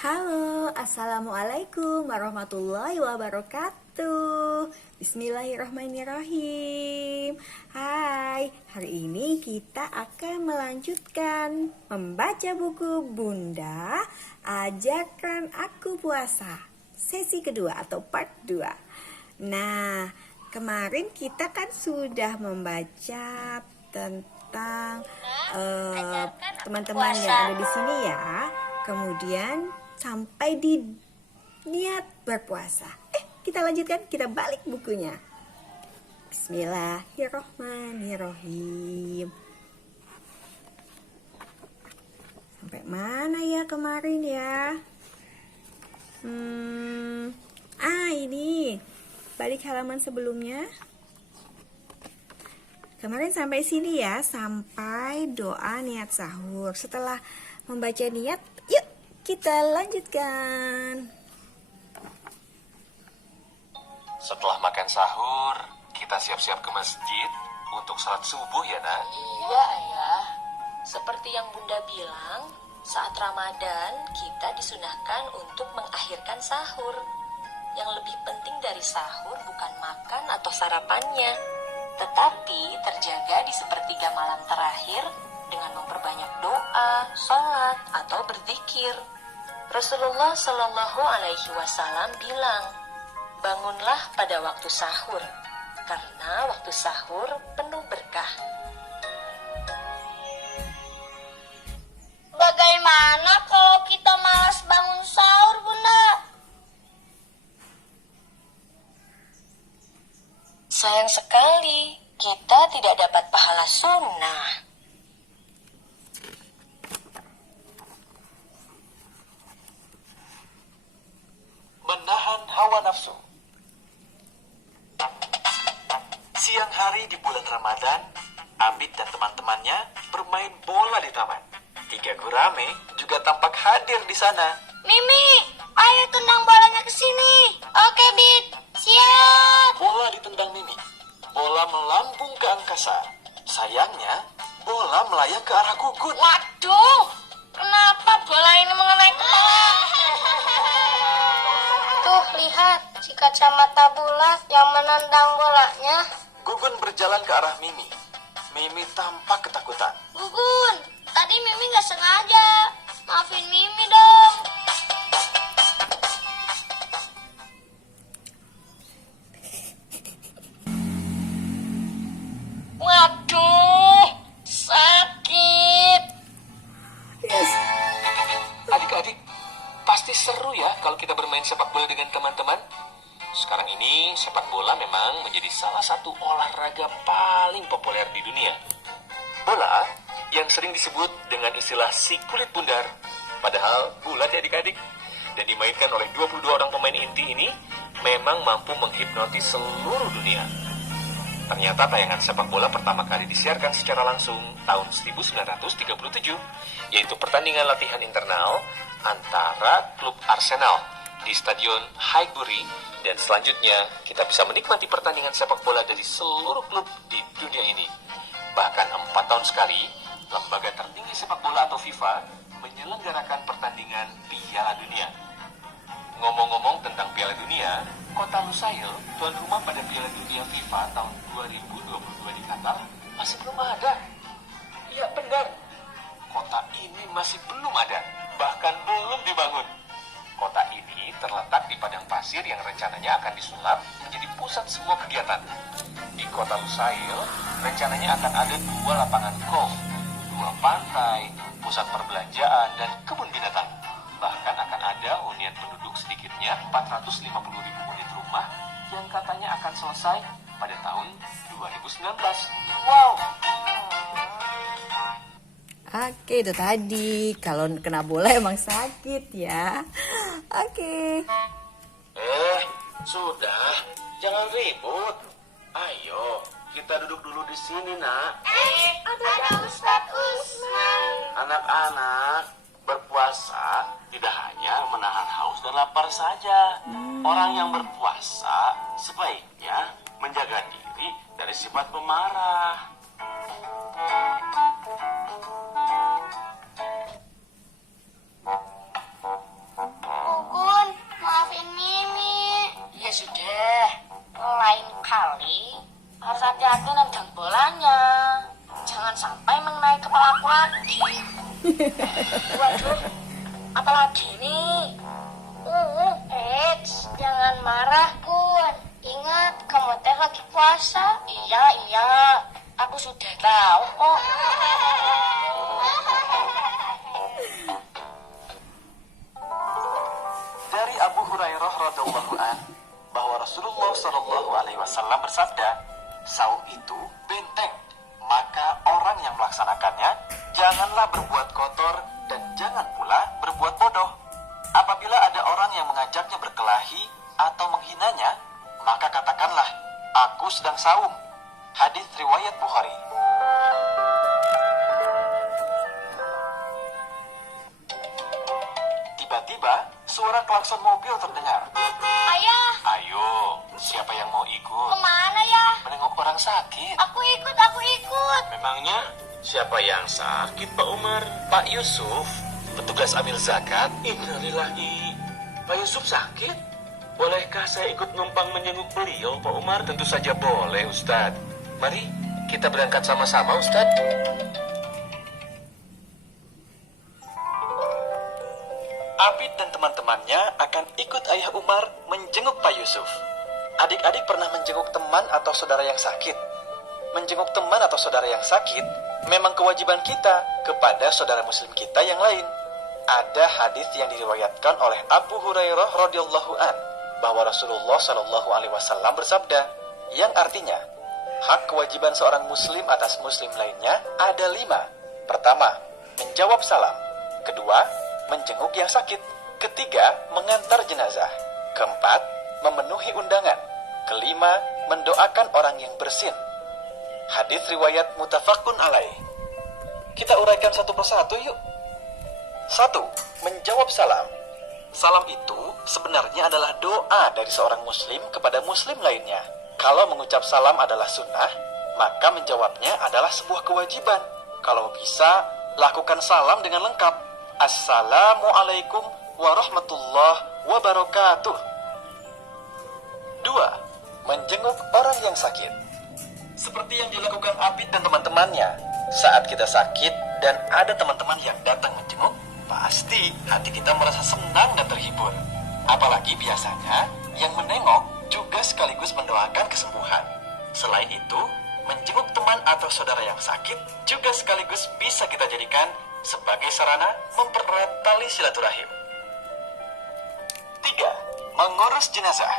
Halo, Assalamualaikum warahmatullahi wabarakatuh. Bismillahirrahmanirrahim. Hai, hari ini kita akan melanjutkan membaca buku Bunda Ajarkan Aku Puasa, sesi kedua atau part 2. Nah, kemarin kita kan sudah membaca tentang teman-teman yang ada di sini ya. Kemudian sampai di niat berpuasa. Kita lanjutkan, kita balik bukunya. Bismillahirrohmanirrohim. Sampai mana ya kemarin ya? Ini balik halaman sebelumnya. Kemarin sampai sini ya, sampai doa niat sahur. Setelah membaca niat, yuk kita lanjutkan. Setelah makan sahur, kita siap-siap ke masjid untuk sholat subuh ya, Nak? Iya, Ayah. Seperti yang Bunda bilang, saat Ramadan kita disunahkan untuk mengakhirkan sahur. Yang lebih penting dari sahur bukan makan atau sarapannya, tetapi terjaga di sepertiga malam terakhir dengan memperbanyak doa, sholat, atau berzikir. Rasulullah Shallallahu Alaihi Wasallam bilang, bangunlah pada waktu sahur, karena waktu sahur penuh berkah. Bagaimana kalau kita malas bangun sahur, Bunda? Sayang sekali, kita tidak dapat pahala sunnah. Menahan hawa nafsu. Siang hari di bulan Ramadan, Abid dan teman-temannya bermain bola di taman. 3 gurame juga tampak hadir di sana. Mimi, ayo tendang bolanya ke sini. Oke, Bit. Siap. Bola ditendang Mimi. Bola melambung ke angkasa. Sayangnya, bola melayang ke arah Gugun. Waduh, kenapa bola ini mengenai kepala? Tuh, lihat si kacamata bulat yang menendang bolanya. Gugun berjalan ke arah Mimi. Mimi tampak ketakutan. Gugun, tadi Mimi nggak sengaja. Maafin Mimi dong. Waduh, sakit. Yes. Adik-adik, pasti seru ya kalau kita bermain sepak bola dengan teman-teman. Sekarang ini sepak bola memang menjadi salah satu olahraga paling populer di dunia. Bola yang sering disebut dengan istilah si kulit bundar, padahal bulat ya adik-adik, dan dimainkan oleh 22 orang pemain inti ini memang mampu menghipnotis seluruh dunia. Ternyata tayangan sepak bola pertama kali disiarkan secara langsung tahun 1937, yaitu pertandingan latihan internal antara klub Arsenal di Stadion Highbury, dan selanjutnya kita bisa menikmati pertandingan sepak bola dari seluruh klub di dunia ini. Bahkan 4 tahun sekali, lembaga tertinggi sepak bola atau FIFA menyelenggarakan pertandingan Piala Dunia. Ngomong-ngomong tentang Piala Dunia, kota Lusail, tuan rumah pada Piala Dunia FIFA tahun 2022 di Qatar, masih belum ada. Ya benar, kota ini masih belum ada, bahkan belum dibangun. Kota ini terletak di padang pasir yang rencananya akan disulap menjadi pusat semua kegiatan. Di kota Lusail, rencananya akan ada 2 lapangan golf, 2 pantai, pusat perbelanjaan, dan kebun binatang. Bahkan akan ada hunian penduduk sedikitnya 450.000 unit rumah yang katanya akan selesai pada tahun 2019. Wow! Oke, itu tadi. Kalau kena bola emang sakit ya. Oke. Sudah, jangan ribut. Ayo, kita duduk dulu di sini, Nak. Ada Ustadz Usman. Anak-anak, berpuasa tidak hanya menahan haus dan lapar saja. Orang yang berpuasa sebaiknya menjaga diri dari sifat pemarah. Waduh, apalagi nih? Jangan marah, Kun. Ingat, kamu teh lagi puasa. Iya, aku sudah tahu kok. Dari Abu Hurairah radhiallahu an bahwa Rasulullah Shallallahu Alaihi Wasallam bersabda, saum itu benteng, maka orang yang melaksanakannya janganlah berbuat kotor dan jangan pula berbuat bodoh. Apabila ada orang yang mengajaknya berkelahi atau menghinanya, maka katakanlah, aku sedang saum. Hadis riwayat Bukhari. Tiba-tiba, suara klakson mobil terdengar. Ayah, Ayo, siapa yang mau ikut? kemana ya? Menengok orang sakit. Aku ikut. Memangnya siapa yang sakit, Pak Umar? Pak Yusuf, petugas amil zakat. Innalillahi. Pak Yusuf sakit? Bolehkah saya ikut numpang menjenguk beliau, Pak Umar? Tentu saja boleh, Ustadz. Mari kita berangkat sama-sama, Ustadz. Abid dan teman-temannya akan ikut Ayah Umar menjenguk Pak Yusuf. Adik-adik pernah menjenguk teman atau saudara yang sakit? Menjenguk teman atau saudara yang sakit memang kewajiban kita kepada saudara muslim kita yang lain. Ada hadis yang diriwayatkan oleh Abu Hurairah radhiyallahu an bahwa Rasulullah Shallallahu Alaihi Wasallam bersabda, yang artinya hak kewajiban seorang muslim atas muslim lainnya ada 5. Pertama, menjawab salam. Kedua, menjenguk yang sakit. Ketiga, mengantar jenazah. Keempat, memenuhi undangan. Kelima, mendoakan orang yang bersin. Hadis riwayat muttafaqun alaih. Kita uraikan satu persatu yuk. 1. Menjawab salam. Salam itu sebenarnya adalah doa dari seorang muslim kepada muslim lainnya. Kalau mengucap salam adalah sunnah, maka menjawabnya adalah sebuah kewajiban. Kalau bisa, lakukan salam dengan lengkap. Assalamualaikum warahmatullahi wabarakatuh. 2. Menjenguk orang yang sakit. Seperti yang dilakukan Abid dan teman-temannya. Saat kita sakit dan ada teman-teman yang datang menjenguk, pasti hati kita merasa senang dan terhibur. Apalagi biasanya yang menengok juga sekaligus mendoakan kesembuhan. Selain itu, menjenguk teman atau saudara yang sakit juga sekaligus bisa kita jadikan sebagai sarana mempererat tali silaturahim. 3. Mengurus jenazah.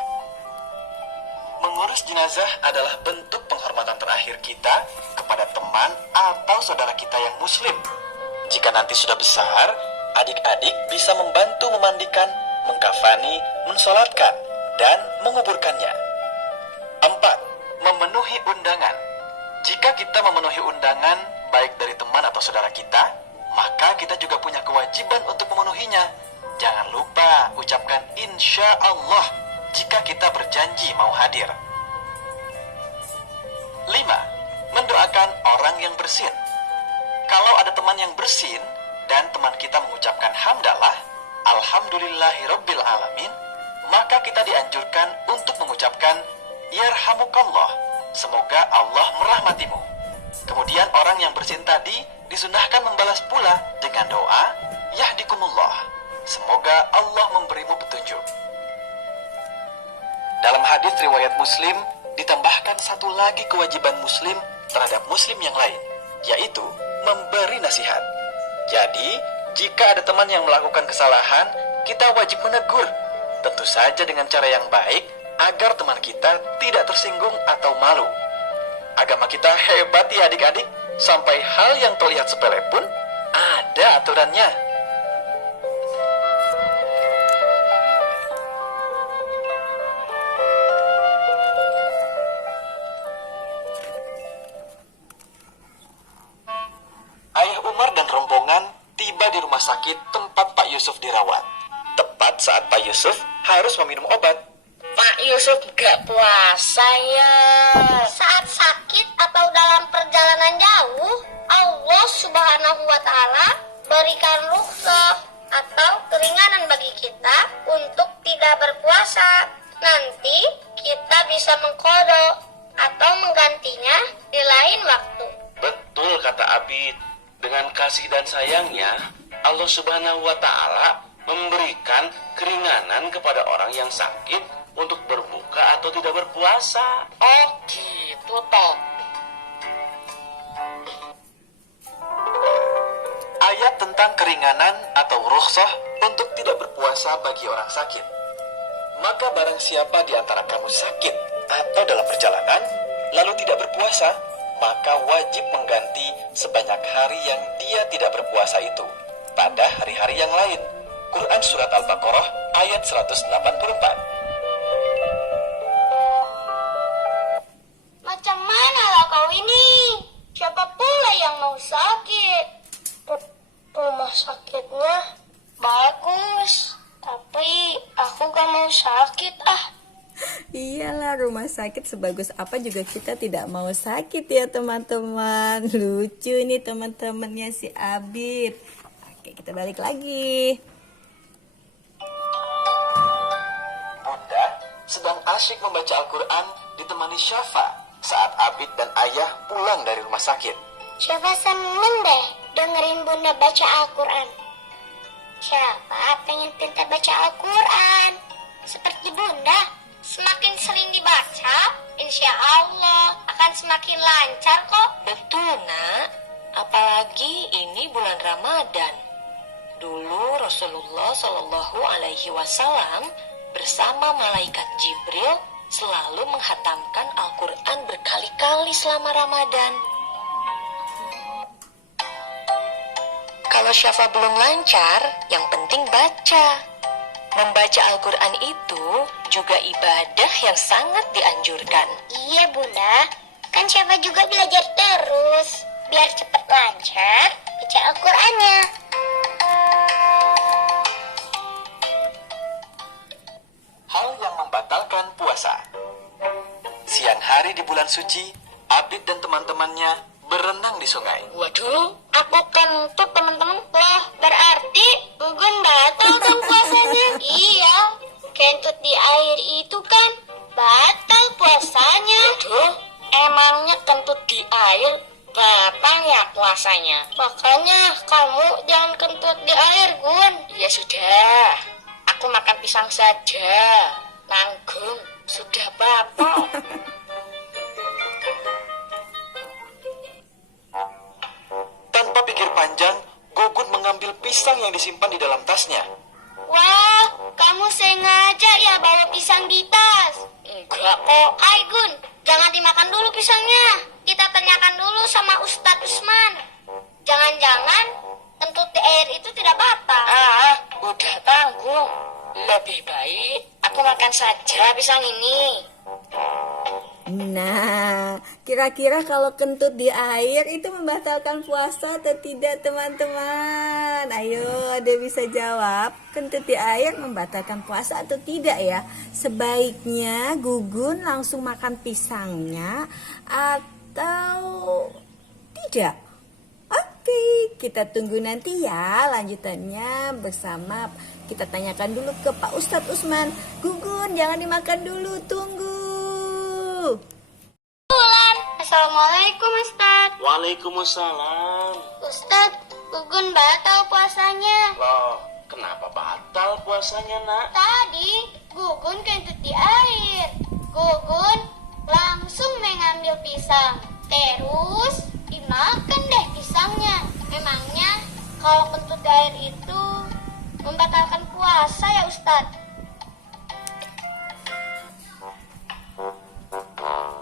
Mengurus jenazah adalah bentuk penghormatan terakhir kita kepada teman atau saudara kita yang muslim. Jika nanti sudah besar, adik-adik bisa membantu memandikan, mengkafani, mensolatkan, dan menguburkannya. 4. Memenuhi undangan. Jika kita memenuhi undangan baik dari teman atau saudara kita, maka kita juga punya kewajiban untuk memenuhinya. Jangan lupa ucapkan insya Allah jika kita berjanji mau hadir. 5. Mendoakan orang yang bersin. Kalau ada teman yang bersin dan teman kita mengucapkan hamdalah, alhamdulillahirabbil alamin, maka kita dianjurkan untuk mengucapkan yarhamukallah, semoga Allah merahmatimu. Kemudian orang yang bersin tadi disunahkan membalas pula dengan doa yahdikumullah, semoga Allah memberimu petunjuk. Dalam hadis riwayat Muslim ditambahkan satu lagi kewajiban muslim terhadap muslim yang lain, yaitu memberi nasihat. Jadi, jika ada teman yang melakukan kesalahan, kita wajib menegur, tentu saja dengan cara yang baik agar teman kita tidak tersinggung atau malu. Agama kita hebat ya adik-adik, sampai hal yang terlihat sepele pun ada aturannya. Ayah Umar dan rombongan tiba di rumah sakit tempat Pak Yusuf dirawat. Tepat saat Pak Yusuf harus meminum obat. Pak Yusuf gak puasa ya. Saat sakit atau dalam perjalanan jauh, Allah Subhanahu wa Ta'ala berikan rukhsah atau keringanan bagi kita untuk tidak berpuasa. Nanti kita bisa mengqadha atau menggantinya di lain waktu. Betul kata Abid. Dengan kasih dan sayangnya, Allah Subhanahu wa Ta'ala memberikan keringanan kepada orang yang sakit untuk berbuka atau tidak berpuasa. Oh gitu toh. Ayat tentang keringanan atau rukhsah untuk tidak berpuasa bagi orang sakit. Maka barang siapa di antara kamu sakit atau dalam perjalanan, lalu tidak berpuasa, maka wajib mengganti sebanyak hari yang dia tidak berpuasa itu pada hari-hari yang lain. Quran Surat Al-Baqarah ayat 184. Macam mana lah kau ini? Siapa pula yang mau sakit? Rumah sakitnya bagus, tapi aku gak mau sakit Iyalah, rumah sakit sebagus apa juga kita tidak mau sakit ya teman-teman. Lucu nih teman-temannya si Abid. Oke, kita balik lagi. Bunda sedang asyik membaca Al-Quran ditemani Syafa saat Abid dan ayah pulang dari rumah sakit. Siapa seneng deh dengerin bunda baca Al-Quran. Siapa pengen pintar baca Al-Quran seperti bunda? Semakin sering dibaca, insya Allah akan semakin lancar kok. Betul nak, apalagi ini bulan Ramadan. Dulu Rasulullah Shallallahu Alaihi Wasallam bersama malaikat Jibril selalu menghatamkan Al-Quran berkali-kali selama Ramadan. Kalau Syafa belum lancar, yang penting baca. Membaca Al-Quran itu juga ibadah yang sangat dianjurkan. Iya bunda, kan siapa juga belajar terus biar cepat lancar baca Al-Qurannya. Hal yang membatalkan puasa. Siang hari di bulan suci, Abid dan teman-temannya berenang di sungai. Waduh, aku kentut teman-teman. Wah, berarti Gugun batal kan puasanya? Iya, kentut di air itu kan batal puasanya. Waduh, emangnya kentut di air batal ya puasanya? Makanya kamu jangan kentut di air, Gun. Ya sudah, aku makan pisang saja. Tanggung, sudah batal. Tanpa pikir panjang, Gugun mengambil pisang yang disimpan di dalam tasnya. Wah, kamu sengaja ya bawa pisang di tas? Enggak kok. Hai Gun, jangan dimakan dulu pisangnya. Kita tanyakan dulu sama Ustadz Usman. Jangan-jangan kentut di air itu tidak batal. Udah tanggung. Lebih baik aku makan saja pisang ini. Nah, kira-kira kalau kentut di air itu membatalkan puasa atau tidak teman-teman? Ayo, ada bisa jawab. Kentut di air membatalkan puasa atau tidak ya? Sebaiknya Gugun langsung makan pisangnya atau tidak? Oke, kita tunggu nanti ya lanjutannya bersama. Kita tanyakan dulu ke Pak Ustadz Usman. Gugun, jangan dimakan dulu, tunggu. Assalamualaikum Ustadz. Waalaikumsalam. Ustadz, Gugun batal puasanya. Loh, kenapa batal puasanya, nak? Tadi Gugun kentut di air. Gugun langsung mengambil pisang. Terus dimakan deh pisangnya. Memangnya kalau kentut di air itu membatalkan puasa ya Ustadz?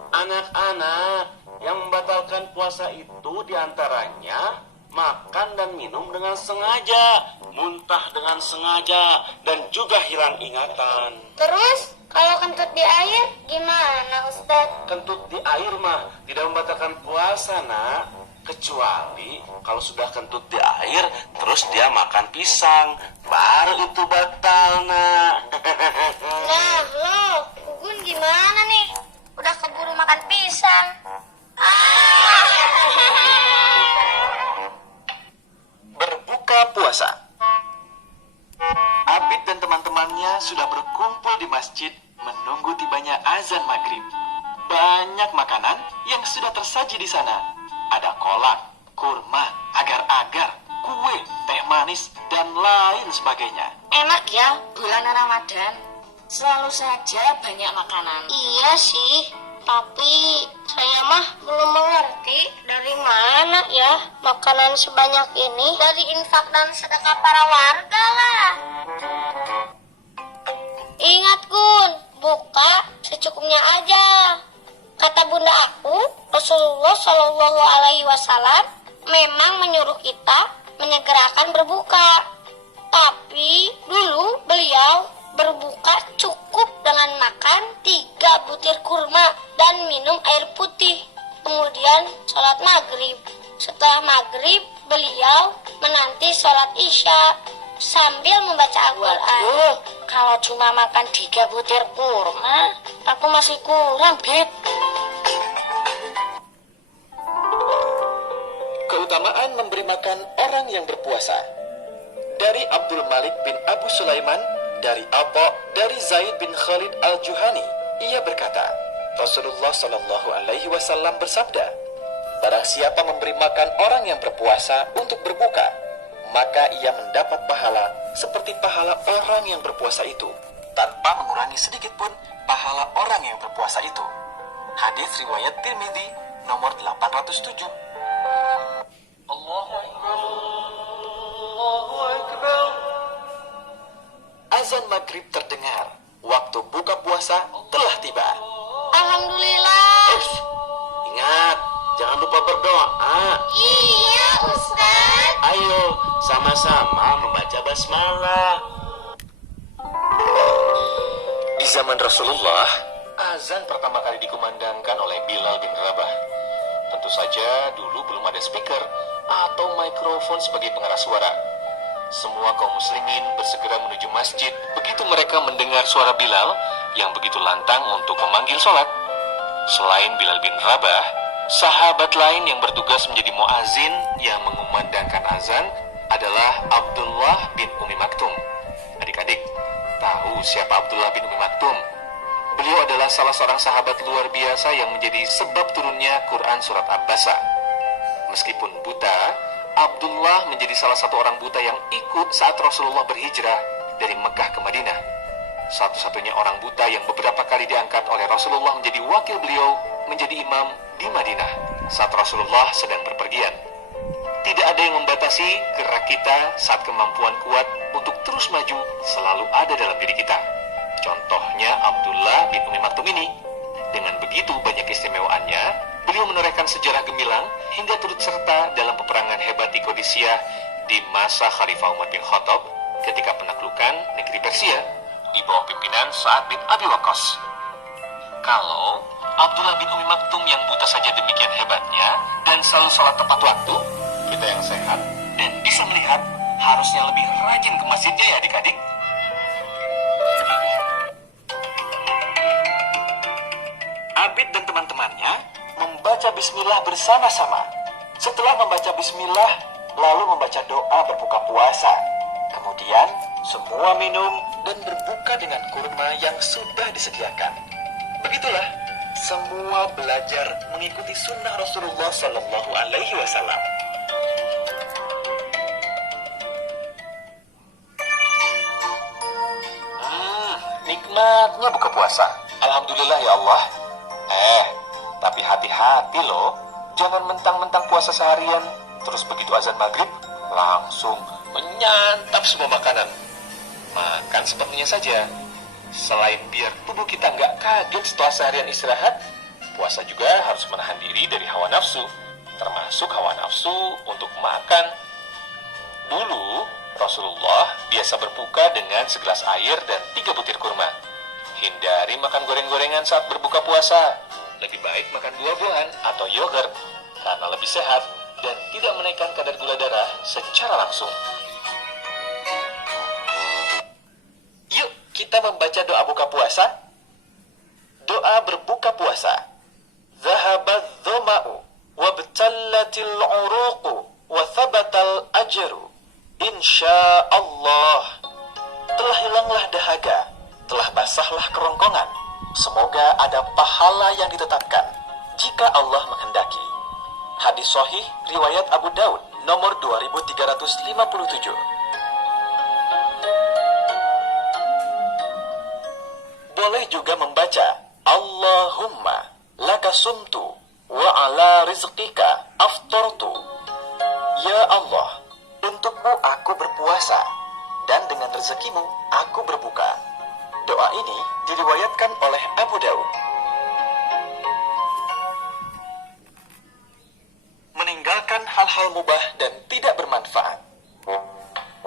Anak-anak, yang membatalkan puasa itu diantaranya makan dan minum dengan sengaja, muntah dengan sengaja, dan juga hilang ingatan. Terus kalau kentut di air gimana Ustadz? Kentut di air mah tidak membatalkan puasa, nak. Kecuali kalau sudah kentut di air, terus dia makan pisang, baru itu batal, nak. Lah, loh, Gugun gimana nih? Udah keburu makan pisang. Berbuka puasa. Abid dan teman-temannya sudah berkumpul di masjid menunggu tibanya azan maghrib. Banyak makanan yang sudah tersaji di sana. Ada kolak, kurma, agar-agar, kue, teh manis, dan lain sebagainya. Enak ya bulan Ramadan. Selalu saja banyak makanan. Iya sih, tapi saya mah belum mengerti dari mana ya makanan sebanyak ini. Dari infak dan sedekah para warga lah. Ingat Gun, buka secukupnya aja. Kata bunda aku, Rasulullah Shallallahu Alaihi Wasallam memang menyuruh kita menyegerakan berbuka. Tapi dulu beliau berbuka cukup dengan makan 3 butir kurma dan minum air putih. Kemudian sholat maghrib. Setelah maghrib, beliau menanti sholat isya sambil membaca Al-Quran. Waduh, kalau cuma makan 3 butir kurma, aku masih kurang, Beb. Keutamaan memberi makan orang yang berpuasa. Dari Abdul Malik bin Abu Sulaiman, dari Atha, dari Zaid bin Khalid al-Juhani, ia berkata, Rasulullah Shallallahu Alaihi Wasallam bersabda, barang siapa memberi makan orang yang berpuasa untuk berbuka, maka ia mendapat pahala seperti pahala orang yang berpuasa itu, tanpa mengurangi sedikit pun pahala orang yang berpuasa itu. Hadis riwayat Tirmidzi nomor 807. Allahu Akbar, Allahu Akbar. Azan maghrib terdengar. Waktu buka puasa telah tiba. Alhamdulillah. Ingat, jangan lupa berdoa. Iya Ustaz. Ayo, sama-sama membaca basmalah. Di zaman Rasulullah, azan pertama kali dikumandangkan oleh Bilal bin Rabah. Tentu saja dulu belum ada speaker atau mikrofon sebagai pengeras suara. Semua kaum muslimin bersegera menuju masjid begitu mereka mendengar suara Bilal yang begitu lantang untuk memanggil sholat. Selain Bilal bin Rabah, sahabat lain yang bertugas menjadi muazin yang mengumandangkan azan adalah Abdullah bin Umi Maktum. Adik-adik, tahu siapa Abdullah bin Umi Maktum? Beliau adalah salah seorang sahabat luar biasa yang menjadi sebab turunnya Quran Surat Abasa. Meskipun buta, Abdullah menjadi salah satu orang buta yang ikut saat Rasulullah berhijrah dari Mekah ke Madinah. Satu-satunya orang buta yang beberapa kali diangkat oleh Rasulullah menjadi wakil beliau menjadi imam di Madinah saat Rasulullah sedang berpergian. Tidak ada yang membatasi gerak kita saat kemampuan kuat untuk terus maju selalu ada dalam diri kita. Contohnya Abdullah bin Umi Maktum ini. Dengan begitu banyak istimewaannya, beliau menorehkan sejarah gemilang hingga turut serta dalam peperangan hebat di Qadisiyah di masa Khalifah Umar bin Khattab ketika penaklukan negeri Persia di bawah pimpinan Sa'ad bin Abi Waqqas. Kalau Abdullah bin Umi Maktum yang buta saja demikian hebatnya dan selalu sholat tepat waktu, kita yang sehat dan bisa melihat harusnya lebih rajin ke masjidnya ya adik-adik. Abid dan teman-temannya membaca bismillah bersama-sama. Setelah membaca bismillah, lalu membaca doa berbuka puasa. Kemudian, semua minum dan berbuka dengan kurma yang sudah disediakan. Begitulah, semua belajar mengikuti sunnah Rasulullah Sallallahu Alaihi Wasallam. Nikmatnya buka puasa. Alhamdulillah ya Allah. Tapi hati-hati loh. Jangan mentang-mentang puasa seharian, terus begitu azan maghrib, langsung menyantap semua makanan. Makan sepertinya saja. Selain biar tubuh kita nggak kaget setelah seharian istirahat, puasa juga harus menahan diri dari hawa nafsu, termasuk hawa nafsu untuk makan. Dulu, Rasulullah biasa berbuka dengan segelas air dan 3 butir kurma. Hindari makan goreng-gorengan saat berbuka puasa. Lebih baik makan buah-buahan atau yogurt karena lebih sehat dan tidak menaikkan kadar gula darah secara langsung. Yuk kita membaca doa buka puasa. Doa berbuka puasa. Zahabadz dzama'u wabtallatil 'uruqu wa thabatal ajru. Insyaallah. Telah hilanglah dahaga, telah basahlah kerongkongan. Semoga ada pahala yang ditetapkan jika Allah menghendaki. Hadis sahih riwayat Abu Daud nomor 2357. Boleh juga membaca Allahumma laka sumtu wa ala rizqika aftartu. Ya Allah, untukmu aku berpuasa dan dengan rezekimu aku berbuka. Doa ini diriwayatkan oleh Abu Daud. Meninggalkan hal-hal mubah dan tidak bermanfaat.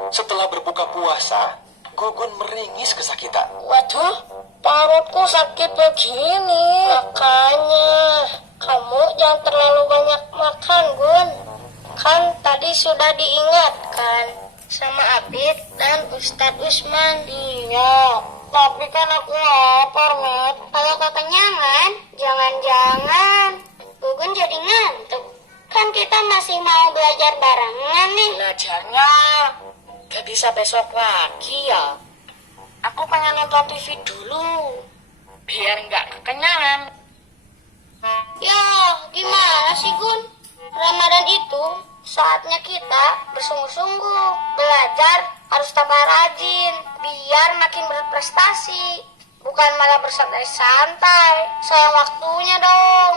Setelah berbuka puasa, Gugun meringis kesakitan. Waduh, perutku sakit begini. Makanya, kamu jangan terlalu banyak makan, Gun. Kan tadi sudah diingatkan sama Abid dan Ustadz Usman. Iya, tapi kan aku lapar, Met. Kalau kau kenyangan, jangan-jangan Gugun jadi ngantuk. Kan kita masih mau belajar barengan nih. Belajarnya gak bisa besok lagi ya. Aku pengen nonton TV dulu, biar nggak kekenyangan. Ya, gimana sih, Gun? Ramadan itu saatnya kita bersungguh-sungguh. Belajar harus tambah rajin, biar makin berprestasi. Bukan malah bersantai-santai. Sayang waktunya dong.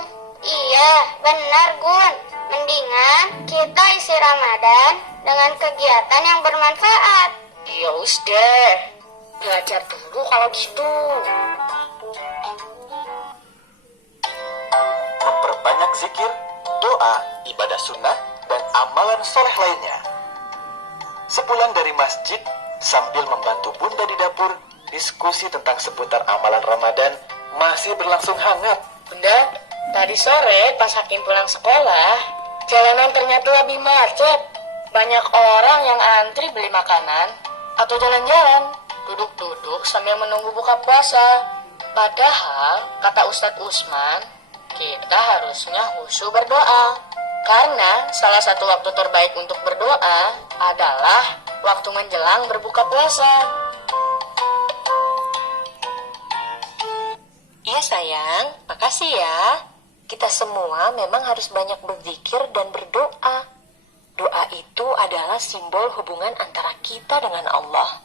Iya, benar, Gun. Mendingan kita isi Ramadan dengan kegiatan yang bermanfaat. Ya deh, belajar dulu kalau gitu. Memperbanyak zikir, doa, ibadah sunnah, dan amalan soleh lainnya. Sepulang dari masjid, sambil membantu bunda di dapur, diskusi tentang seputar amalan Ramadan masih berlangsung hangat. Bunda, tadi sore pas Hakim pulang sekolah, jalanan ternyata lebih macet. Banyak orang yang antri beli makanan atau jalan-jalan, duduk-duduk sambil menunggu buka puasa. Padahal, kata Ustadz Usman, kita harusnya khusyuk berdoa. Karena salah satu waktu terbaik untuk berdoa adalah waktu menjelang berbuka puasa. Iya sayang, makasih ya. Kita semua memang harus banyak berzikir dan berdoa. Doa itu adalah simbol hubungan antara kita dengan Allah.